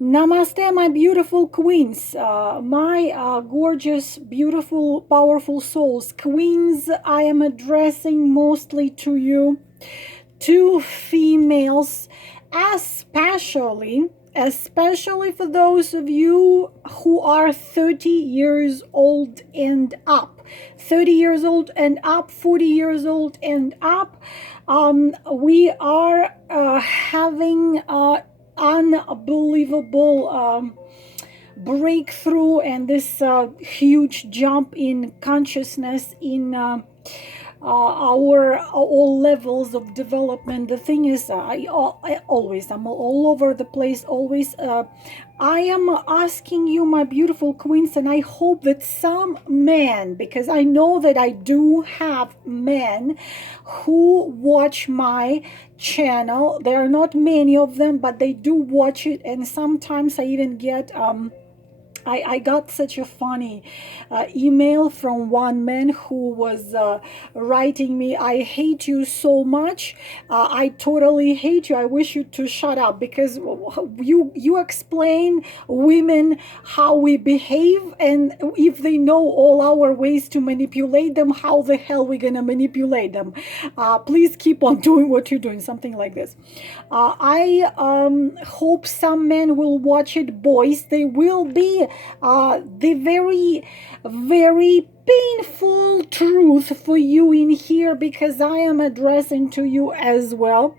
Namaste, my beautiful queens, my gorgeous, beautiful, powerful souls. Queens, I am addressing mostly to you, to females, especially for those of you who are 30 years old and up. 30 years old and up, 40 years old and up. We are having unbelievable breakthrough and this huge jump in consciousness in our all levels of development. The thing is, I'm all over the place always. I am asking you, my beautiful queens, and I hope that some men, because I know that I do have men who watch my channel. There are not many of them, but they do watch it, and sometimes I even get I got such a funny email from one man who was writing me, I hate you so much. I totally hate you. I wish you to shut up because you explain women how we behave, and if they know all our ways to manipulate them, how the hell we gonna manipulate them? Please keep on doing what you're doing, something like this. I hope some men will watch it. Boys, they will be the very, very painful truth for you in here, because I am addressing to you as well.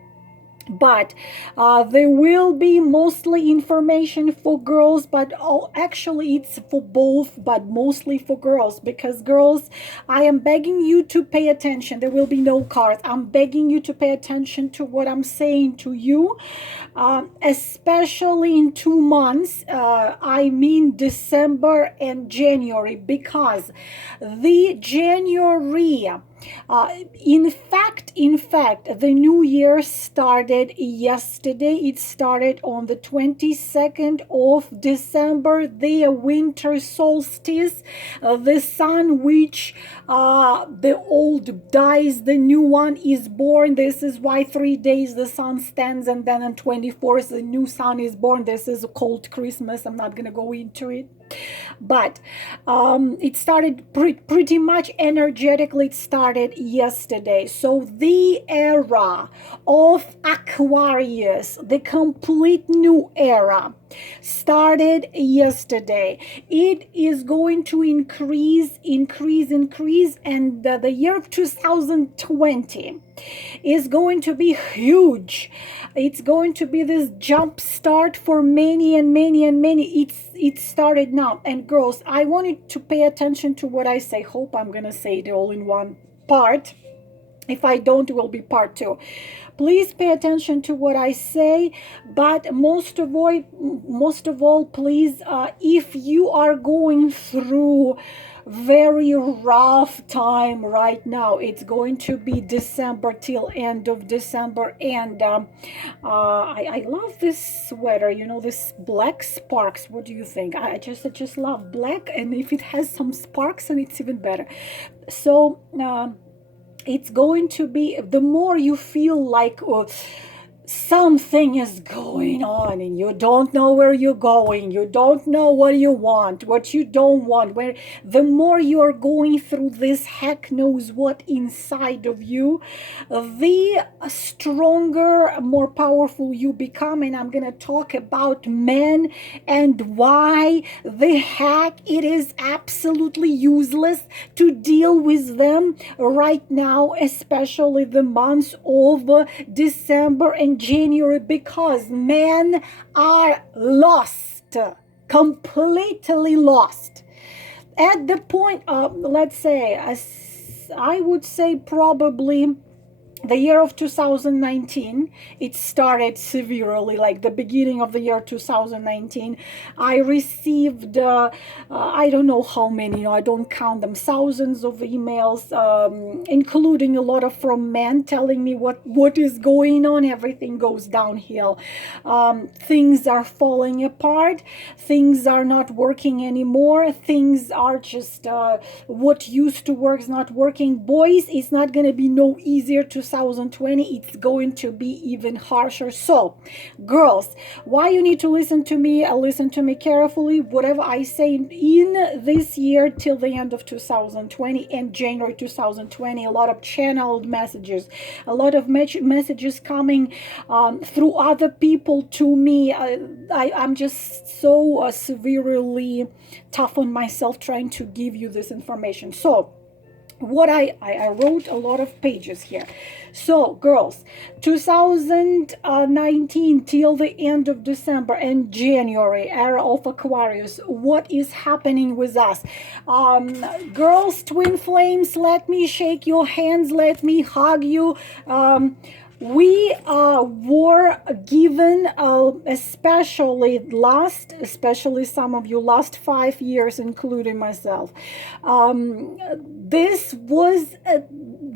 But there will be mostly information for girls, but actually it's for both, but mostly for girls, because girls, I am begging you to pay attention. There will be no cards. I'm begging you to pay attention to what I'm saying to you, especially in 2 months. I mean December and January, because the January, in fact, the new year started yesterday. It started on the 22nd of December, the winter solstice, the sun which the old dies, the new one is born. This is why 3 days the sun stands, and then on 24th the new sun is born. This is called Christmas. I'm not gonna go into it. But it started pretty much energetically. It started yesterday. So the era of Aquarius, the complete new era, started yesterday. It is going to increase, and the year of 2020 is going to be huge. It's going to be this jump start for many and many and many. It started now. And girls, I want you to pay attention to what I say. Hope I'm gonna say it all in one part. If I don't, it will be part two. Please pay attention to what I say, but most of all, please, if you are going through very rough time right now, it's going to be December till end of December, and I love this sweater, you know, this black sparks. What do you think? I just love black, and if it has some sparks, and it's even better. So it's going to be, the more you feel like something is going on and you don't know where you're going, you don't know what you want, what you don't want, where the more you're going through this heck knows what inside of you, the stronger, more powerful you become. And I'm gonna talk about men and why the heck it is absolutely useless to deal with them right now, especially the months of December and January, because men are lost, completely lost. At the point of, let's say, I would say probably the year of 2019, it started severely, like the beginning of the year 2019. I received, I don't know how many, I don't count them, thousands of emails, including a lot of from men telling me what is going on. Everything goes downhill. Things are falling apart. Things are not working anymore. Things are just, what used to work is not working. Boys, it's not going to be no easier to 2020, it's going to be even harsher. So, girls, why you need to listen to me, listen to me carefully. Whatever I say in this year till the end of 2020 and January 2020, a lot of channeled messages, a lot of messages coming through other people to me. I'm just so severely tough on myself trying to give you this information. So what I wrote a lot of pages here. So girls, 2019 till the end of December and January, era of Aquarius, what is happening with us? Girls, twin flames, let me shake your hands, let me hug you. We were given, especially some of you, last 5 years, including myself. This was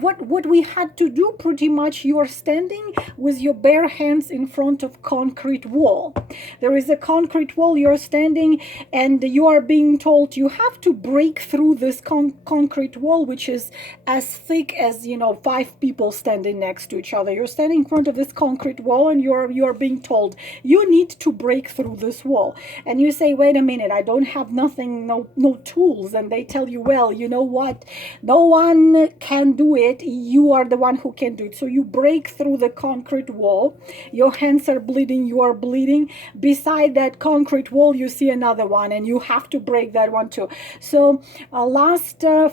what we had to do. Pretty much, you are standing with your bare hands in front of concrete wall. There is a concrete wall. You're standing, and you are being told you have to break through this concrete wall, which is as thick as 5 people standing next to each other. You're standing in front of this concrete wall, and you're being told you need to break through this wall. And you say, wait a minute, I don't have nothing, no tools. And they tell you, well, you know what, no one can do it, you are the one who can do it. So you break through the concrete wall, your hands are bleeding, you are bleeding. Beside that concrete wall you see another one, and you have to break that one too. So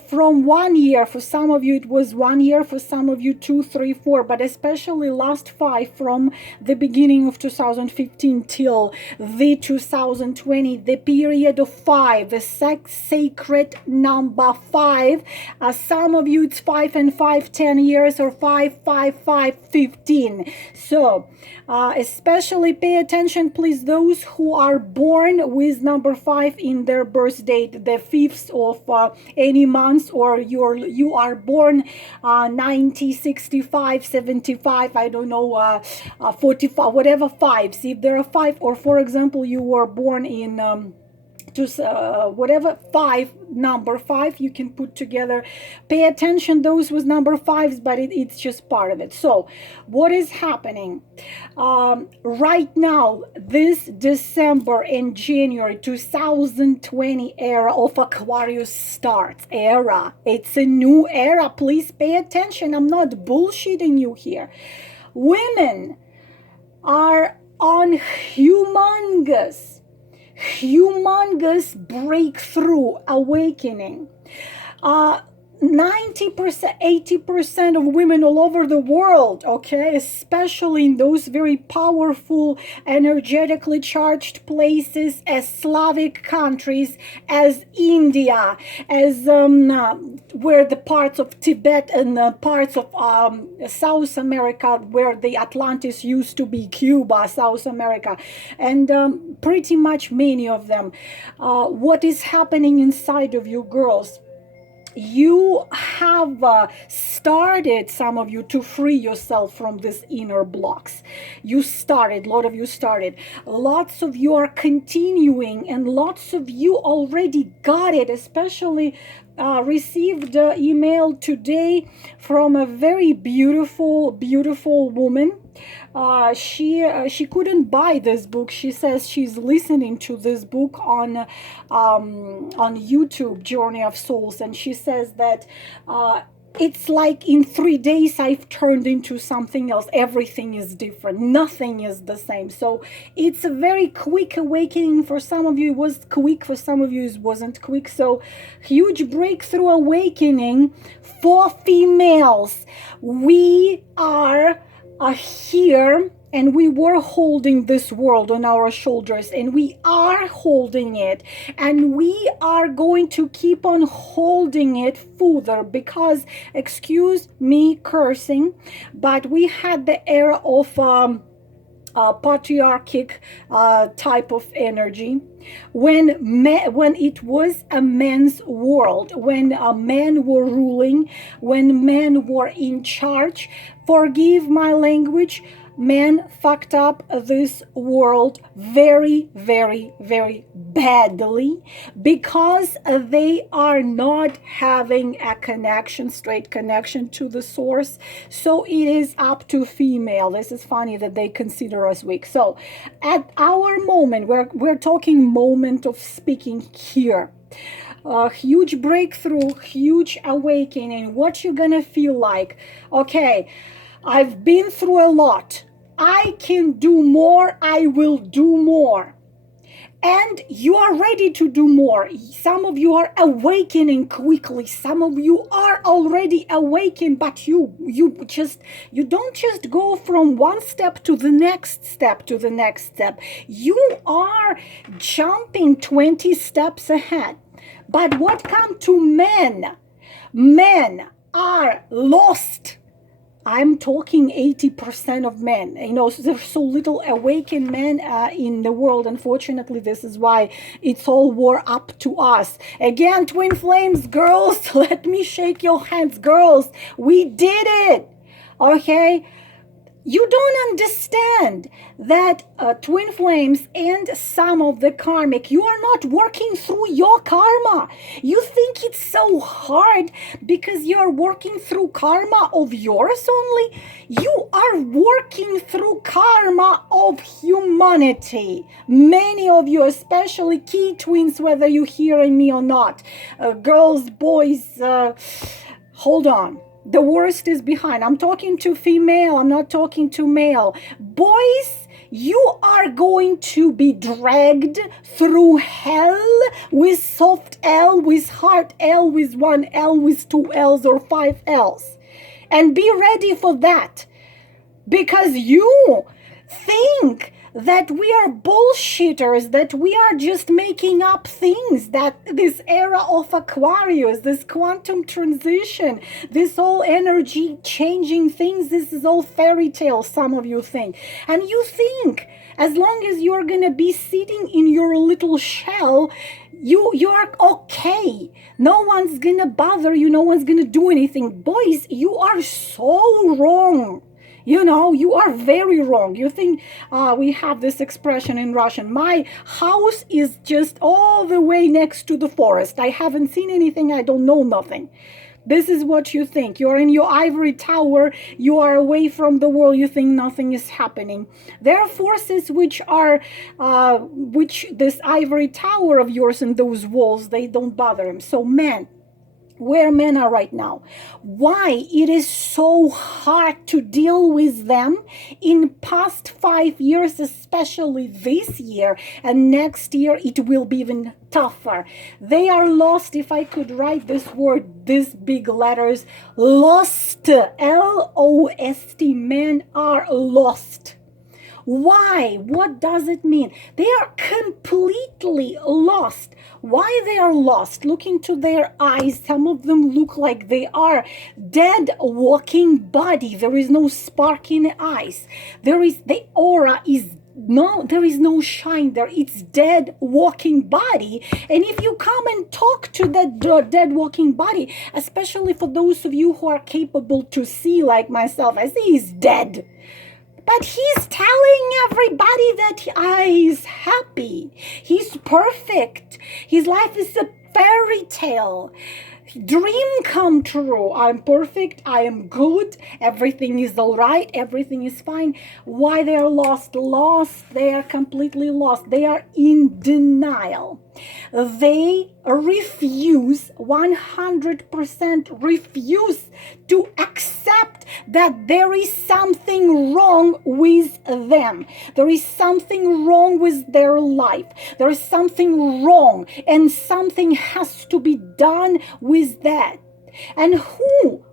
from 1 year, for some of you it was 1 year, for some of you 2, 3, 4, but especially last 5, from the beginning of 2015 till the 2020, the period of 5, the sacred number 5. Some of you it's 5 and 5, 10 years, or 5, 5, 5, 15. So especially pay attention, please, those who are born with number 5 in their birth date, the 5th of any month, or you are born 90, 65, 75, I don't know, 45, whatever 5s. If there are 5, or for example you were born in whatever 5, number 5, you can put together. Pay attention those with number 5s, but it's just part of it. So what is happening right now, this December and January 2020 era of Aquarius starts. It's a new era. Please pay attention. I'm not bullshitting you here. Women are on humongous breakthrough awakening. 90%, 80% of women all over the world, okay, especially in those very powerful, energetically charged places as Slavic countries, as India, as where the parts of Tibet and parts of South America, where the Atlantis used to be, Cuba, South America, and pretty much many of them. What is happening inside of you, girls? You have started, some of you, to free yourself from these inner blocks. You started, a lot of you started. Lots of you are continuing, and lots of you already got it, especially received email today from a very beautiful woman. She couldn't buy this book. She says she's listening to this book on YouTube, Journey of Souls, and she says that it's like in 3 days I've turned into something else. Everything is different. Nothing is the same. So it's a very quick awakening. For some of you it was quick, for some of you it wasn't quick. So huge breakthrough awakening for females. We are here, and we were holding this world on our shoulders, and we are holding it, and we are going to keep on holding it further, because, excuse me cursing, but we had the era of patriarchic type of energy, when it was a men's world, when men were ruling, when men were in charge. Forgive my language, Men fucked up this world very, very, very badly because they are not having a connection, straight connection to the source. So it is up to female. This is funny that they consider us weak. So at our moment, we're talking moment of speaking here. A huge breakthrough, huge awakening. What you're gonna feel like? Okay, I've been through a lot. I can do more. I will do more. And you are ready to do more. Some of you are awakening quickly. Some of you are already awakened, but you don't just go from one step to the next step to the next step. You are jumping 20 steps ahead. But what comes to men? Men are lost. I'm talking 80% of men. You know, there's so little awakened men in the world. Unfortunately, this is why it's all war up to us. Again, twin flames, girls, let me shake your hands. Girls, we did it. Okay? You don't understand that twin flames and some of the karmic, you are not working through your karma. You think it's so hard because you are working through karma of yours only. You are working through karma of humanity. Many of you, especially key twins, whether you're hearing me or not, girls, boys, hold on. The worst is behind. I'm talking to female. I'm not talking to male. Boys, you are going to be dragged through hell with soft L, with hard L, with one L, with two L's or five L's. And be ready for that. Because you think that we are bullshitters, that we are just making up things, that this era of Aquarius, this quantum transition, this whole energy changing things, this is all fairy tale, some of you think. And you think, as long as you're going to be sitting in your little shell, you are okay. No one's going to bother you. No one's going to do anything. Boys, you are so wrong. You know, you are very wrong. You think we have this expression in Russian. My house is just all the way next to the forest. I haven't seen anything. I don't know nothing. This is what you think. You're in your ivory tower. You are away from the world. You think nothing is happening. There are forces which this ivory tower of yours and those walls, they don't bother him. So men, where men are right now, why it is so hard to deal with them in past 5 years, especially this year, and next year it will be even tougher. They are lost. If I could write this word, these big letters, lost, L-O-S-T, men are lost. Why? What does it mean? They are completely lost. Why they are lost? Look into their eyes. Some of them look like they are dead walking body. There is no spark in the eyes. The aura is no, there is no shine there. It's dead walking body. And if you come and talk to that dead walking body, especially for those of you who are capable to see like myself, I see he's dead. But he's telling everybody that he's happy. He's perfect. His life is a fairy tale. Dream come true. I'm perfect. I am good. Everything is all right. Everything is fine. Why they are lost? Lost. They are completely lost. They are in denial. They refuse, 100% refuse to accept that there is something wrong with them. There is something wrong with their life. There is something wrong, and something has to be done with that. And who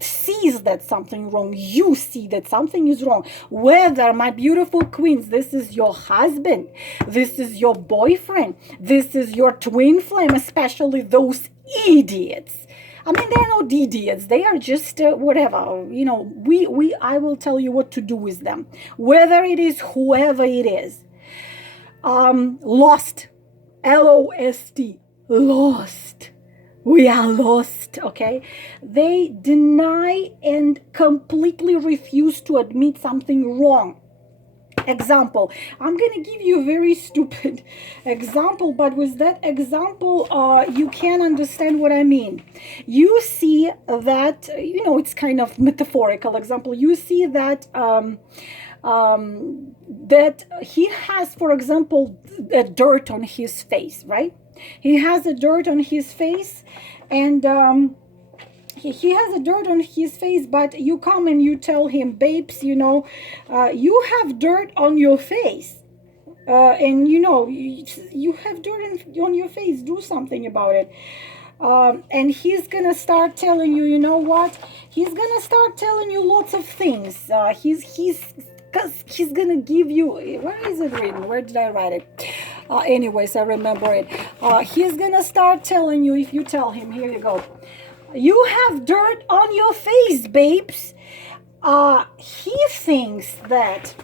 sees that something wrong? You see that something is wrong. Whether, my beautiful queens, this is your husband, this is your boyfriend, this is your twin flame, especially those idiots. I mean, they're not idiots. They are just whatever. You know, I will tell you what to do with them. Whether it is whoever it is. Lost. L-O-S-T. Lost. We are lost, okay? They deny and completely refuse to admit something wrong. Example, I'm gonna give you a very stupid example, but with that example you can understand what I mean. You see that, it's kind of metaphorical example. You see that that he has, for example, a dirt on his face, right? He has a dirt on his face, and he has a dirt on his face, but you come and you tell him, babes, you have dirt on your face, and you have dirt on your face, do something about it. And he's gonna start telling you, you know what, he's gonna start telling you lots of things. He's gonna give you, where is it written, where did I write it? Anyways, I remember it. He's gonna start telling you, if you tell him, here you go, you have dirt on your face, babes. He thinks that,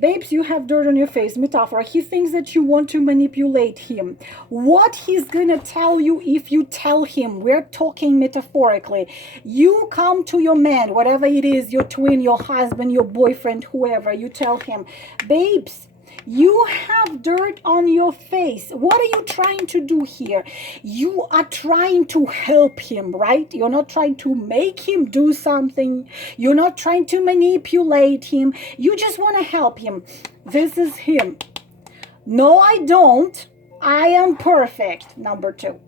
babes, you have dirt on your face, metaphor. He thinks that you want to manipulate him. What he's gonna tell you if you tell him, we're talking metaphorically, you come to your man, whatever it is, your twin, your husband, your boyfriend, whoever, you tell him, babes, you have dirt on your face. What are you trying to do here? You are trying to help him, right? You're not trying to make him do something. You're not trying to manipulate him. You just want to help him. This is him. No, I don't. I am perfect. Number 2.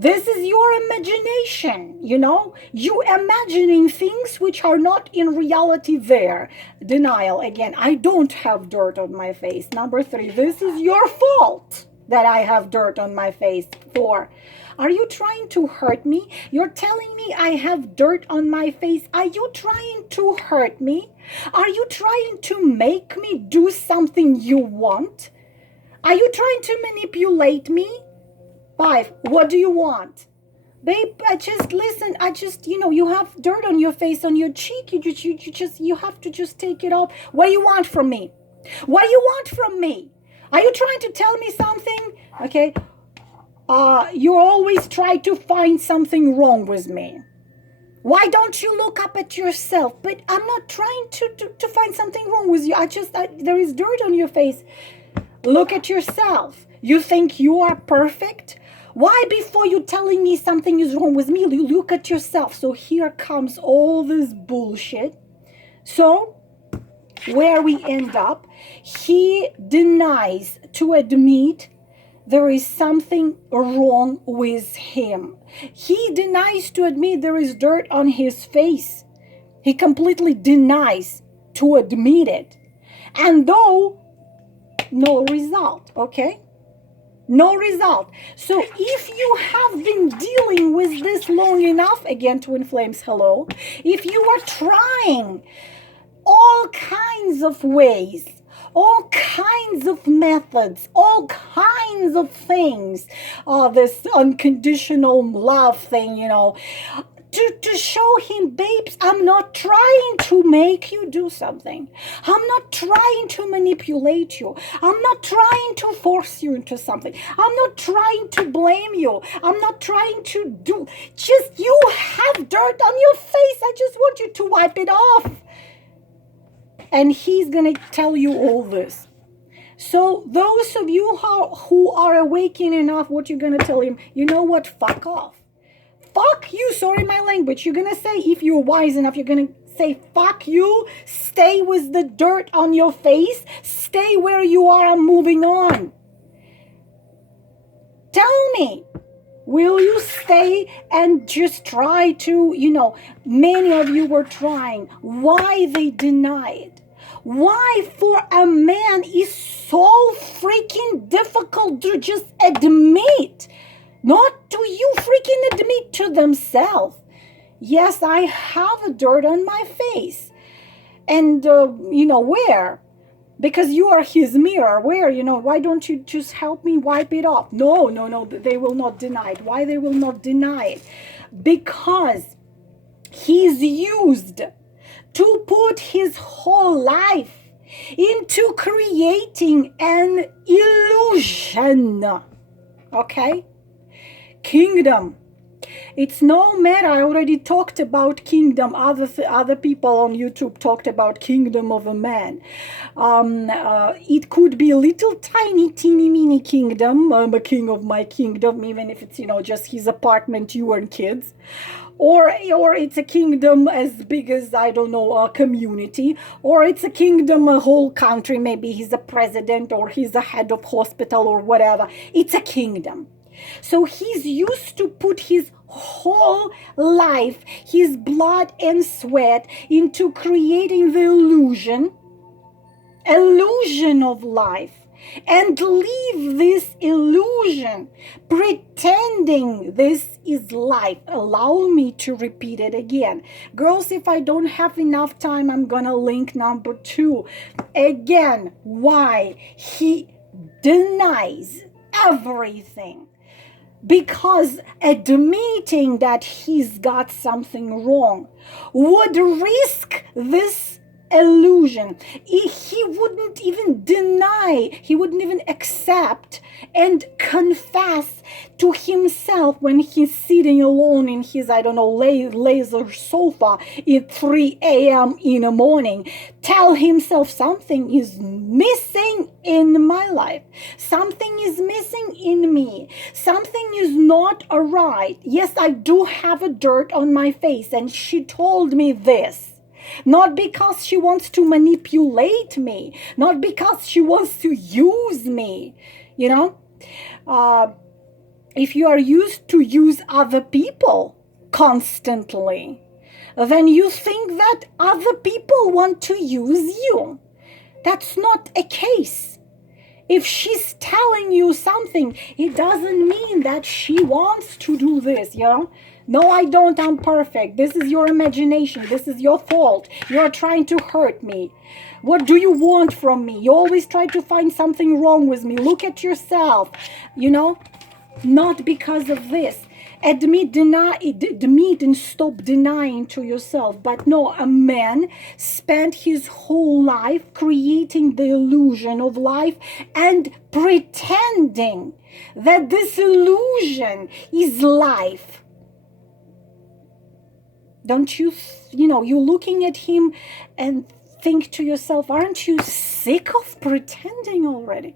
This is your imagination, you imagining things which are not in reality there. Denial, again, I don't have dirt on my face. Number 3, this is your fault that I have dirt on my face. 4, are you trying to hurt me? You're telling me I have dirt on my face. Are you trying to hurt me? Are you trying to make me do something you want? Are you trying to manipulate me? 5, what do you want? Babe, listen, you have dirt on your face, on your cheek. You have to just take it off. What do you want from me? What do you want from me? Are you trying to tell me something? Okay. You always try to find something wrong with me. Why don't you look up at yourself? But I'm not trying to find something wrong with you. There is dirt on your face. Look at yourself. You think you are perfect? Why, before you telling me something is wrong with me, you look at yourself? So here comes all this bullshit. So where we end up, he denies to admit there is something wrong with him. He denies to admit there is dirt on his face. He completely denies to admit it. And though, no result, okay? No result. So if you have been dealing with this long enough, again, twin flames, hello. If you are trying all kinds of ways, all kinds of methods, all kinds of things, this unconditional love thing, to show him, babes, I'm not trying to make you do something. I'm not trying to manipulate you. I'm not trying to force you into something. I'm not trying to blame you. I'm not trying to do, just you have dirt on your face. I just want you to wipe it off. And he's going to tell you all this. So those of you who are awakened enough, what you're going to tell him, you know what, fuck off. Fuck you, sorry my language. You're going to say, if you're wise enough, you're going to say, fuck you, stay with the dirt on your face, stay where you are, I'm moving on. Tell me, will you stay and just try to, many of you were trying. Why they denied? Why for a man is so freaking difficult to just admit? Not do you freaking admit to themselves. Yes, I have a dirt on my face. And, where? Because you are his mirror. Where, why don't you just help me wipe it off? No, they will not deny it. Why they will not deny it? Because he's used to put his whole life into creating an illusion. Okay? Kingdom, It's no matter. I already talked about kingdom. Other people on YouTube talked about kingdom of a man. It could be a little tiny, teeny, mini kingdom. I'm a king of my kingdom, even if it's, just his apartment, you and kids. Or it's a kingdom as big as, I don't know, a community, or it's a kingdom, a whole country. Maybe he's a president or he's a head of hospital or whatever. It's a kingdom. So he's used to put his whole life, his blood and sweat into creating the illusion of life. And leave this illusion, pretending this is life. Allow me to repeat it again. Girls, if I don't have enough time, I'm gonna link number 2. Again, why he denies everything. Because admitting that he's got something wrong would risk this illusion. He wouldn't even deny, he wouldn't even accept and confess to himself when he's sitting alone in his, I don't know, laser sofa at 3 a.m. in the morning. Tell himself something is missing in my life. Something is missing in me. Something is not right. Yes, I do have a dirt on my face, and she told me this. Not because she wants to manipulate me, not because she wants to use me, if you are used to use other people constantly, then you think that other people want to use you. That's not a case. If she's telling you something, it doesn't mean that she wants to do this, No, I don't. I'm perfect. This is your imagination. This is your fault. You're trying to hurt me. What do you want from me? You always try to find something wrong with me. Look at yourself. Not because of this. Admit and stop denying to yourself. But no, a man spent his whole life creating the illusion of life and pretending that this illusion is life. Don't you, you're looking at him and think to yourself, aren't you sick of pretending already?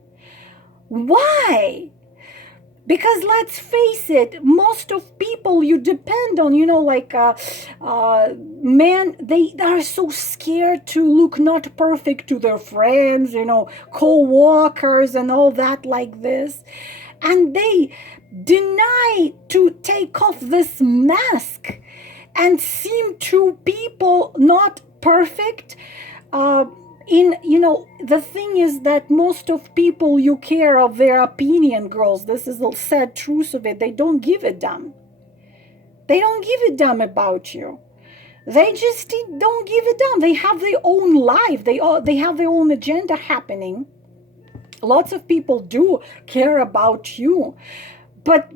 Why? Because let's face it, most of people you depend on, men, they are so scared to look not perfect to their friends, co-workers and all that like this. And they deny to take off this mask and seem to people not perfect. The thing is that most of people you care of their opinion, girls. This is the sad truth of it. They don't give a damn. They don't give a damn about you. They just don't give a damn. They have their own life. They have their own agenda happening. Lots of people do care about you. But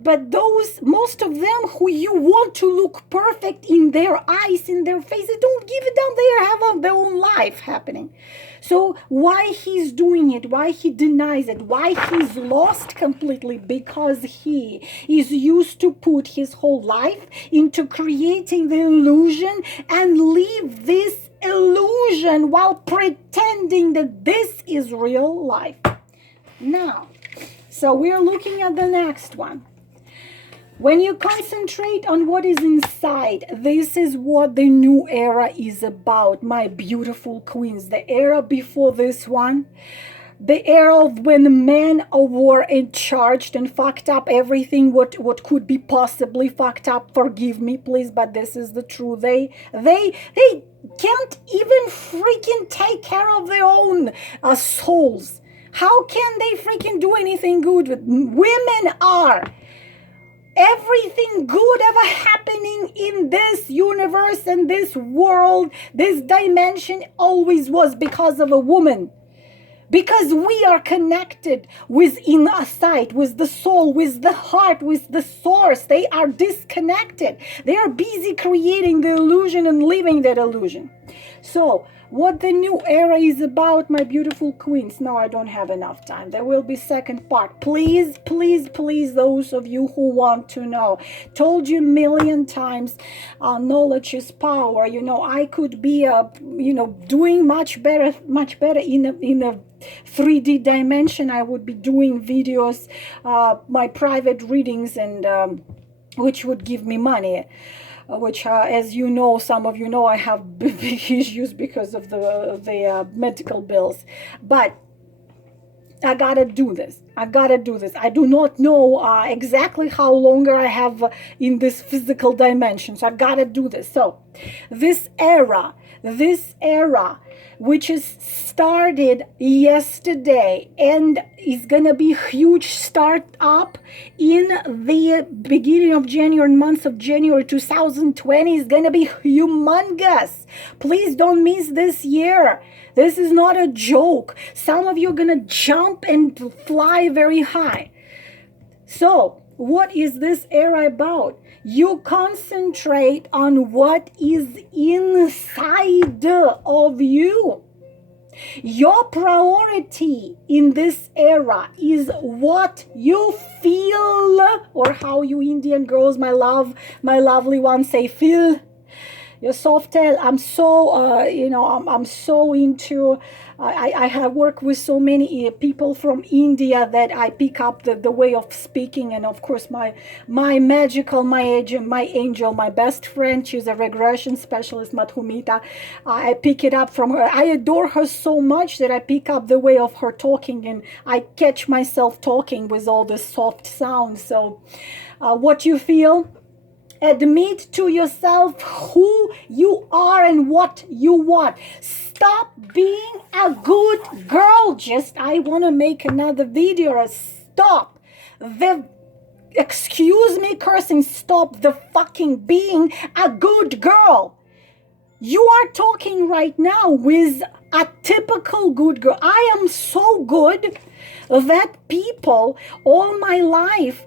most of them who you want to look perfect in their eyes, in their face, they don't give a damn. They have their own life happening. So why he's doing it, why he denies it, why he's lost completely, because he is used to put his whole life into creating the illusion and leave this illusion while pretending that this is real life. Now, so we're looking at the next one. When you concentrate on what is inside, this is what the new era is about, my beautiful queens. The era before this one, the era of when men were in charge and fucked up everything what could be possibly fucked up. Forgive me, please, but this is the truth. They can't even freaking take care of their own souls. How can they freaking do anything good? Women are. Everything good ever happening in this universe and this world, this dimension, always was because of a woman. Because we are connected with inner sight, with the soul, with the heart, with the source. They are disconnected. They are busy creating the illusion and living that illusion. So what the new era is about, my beautiful queens. No, I don't have enough time. There will be second part. Please, please, please, those of you who want to know. Told you a million times, knowledge is power. You know, I could be, doing much better in a 3D dimension. I would be doing videos, my private readings, and which would give me money. Which, as you know, some of you know, I have big issues because of the medical bills. But I gotta do this. I do not know exactly how longer I have in this physical dimension. So I gotta do this. So this era, which is started yesterday and is gonna be huge start up in the beginning of January, month of January 2020, is gonna be humongous. Please don't miss this year. This is not a joke. Some of you are gonna jump and fly very high. So what is this era about? You concentrate on what is inside of you. Your priority in this era is what you feel, or how you Indian girls, my lovely ones, say feel. Your soft tail. I'm so I'm so into I have worked with so many people from India that I pick up the way of speaking. And of course my magical, my angel, my best friend, she's a regression specialist, Madhumita. I pick it up from her. I adore her so much that I pick up the way of her talking, and I catch myself talking with all the soft sounds. So what you feel, admit to yourself who you are and what you want. Stop being a good girl. I want to make another video. Stop excuse me cursing. Stop the fucking being a good girl. You are talking right now with a typical good girl. I am so good that people all my life,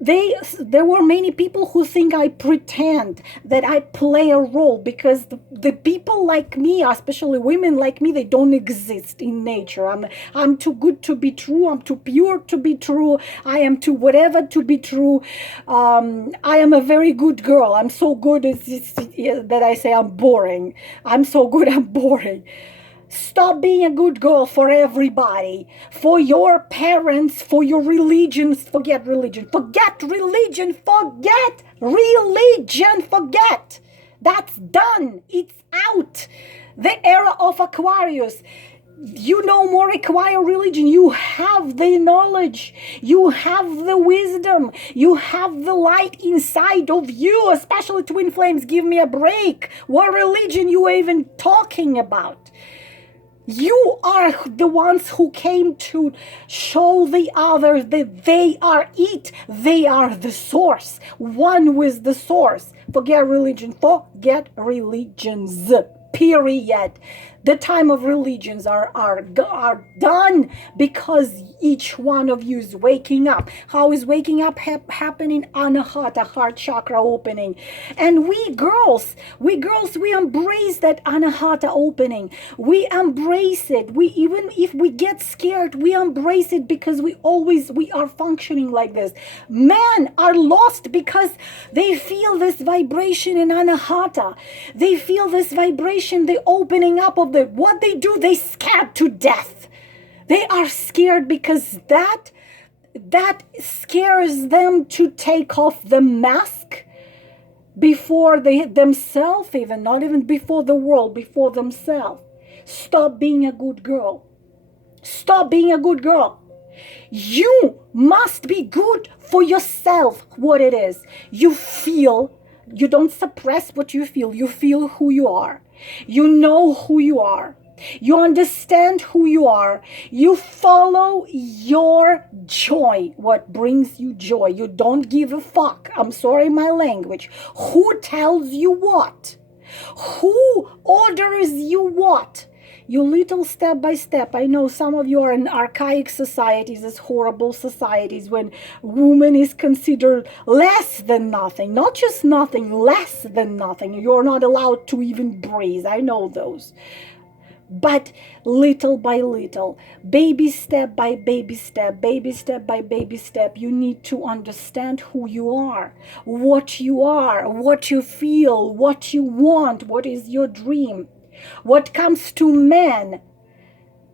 there were many people who think I pretend, that I play a role, because the people like me, especially women like me, they don't exist in nature. I'm too good to be true. I'm too pure to be true. I am too whatever to be true. I am a very good girl. I'm so good that I say I'm boring. I'm so good, I'm boring. Stop being a good girl for everybody, for your parents, for your religions. Forget religion. Forget religion. Forget religion. Forget. That's done. It's out. The era of Aquarius. You no more require religion. You have the knowledge. You have the wisdom. You have the light inside of you, especially twin flames. Give me a break. What religion you even talking about? You are the ones who came to show the others that they are it. They are the source. One with the source. Forget religion. Forget religions. Period. The time of religions are done, because each one of you is waking up. How is waking up happening? Anahata, heart chakra opening. And we girls, we embrace that Anahata opening. We embrace it. Even if we get scared, we embrace it, because we are functioning like this. Men are lost because they feel this vibration in Anahata. They feel this vibration, the opening up of what they do, they scared to death. They are scared because that scares them to take off the mask before themselves, even not even before the world, before themselves. Stop being a good girl. Stop being a good girl. You must be good for yourself. What it is, you feel. You don't suppress what you feel. You feel who you are. You know who you are. You understand who you are. You follow your joy. What brings you joy? You don't give a fuck. I'm sorry, my language. Who tells you what? Who orders you what? You little step by step. I know some of you are in archaic societies, these horrible societies when woman is considered less than nothing. Not just nothing, less than nothing. You're not allowed to even breathe. I know those. But little by little, baby step by baby step, baby step by baby step, you need to understand who you are, what you feel, what you want, what is your dream. What comes to men,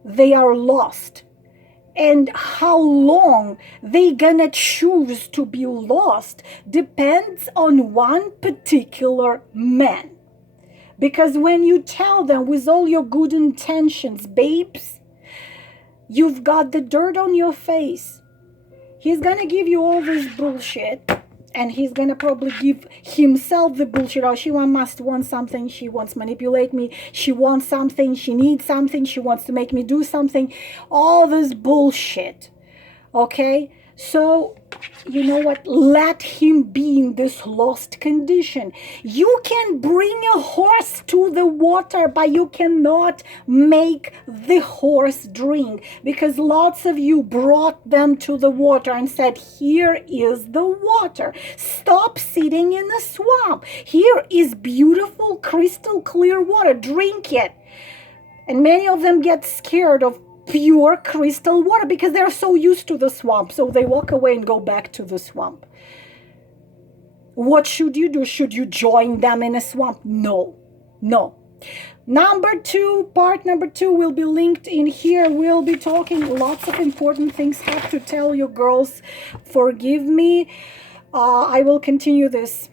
they are lost. And how long they gonna choose to be lost depends on one particular man. Because when you tell them with all your good intentions, babes, you've got the dirt on your face, he's gonna give you all this bullshit, and he's gonna probably give himself the bullshit. Oh, she must want something, she wants to manipulate me, she wants something, she needs something, she wants to make me do something, all this bullshit. Okay, so you know what, let him be in this lost condition. You can bring a horse to the water, but you cannot make the horse drink, because lots of you brought them to the water and said, here is the water, stop sitting in the swamp, here is beautiful crystal clear water, drink it. And many of them get scared of pure crystal water because they're so used to the swamp, so they walk away and go back to the swamp. What should you do? Should you join them in a swamp? No. Part number two will be linked in here. We'll be talking lots of important things. Have to tell you, girls, forgive me. I will continue this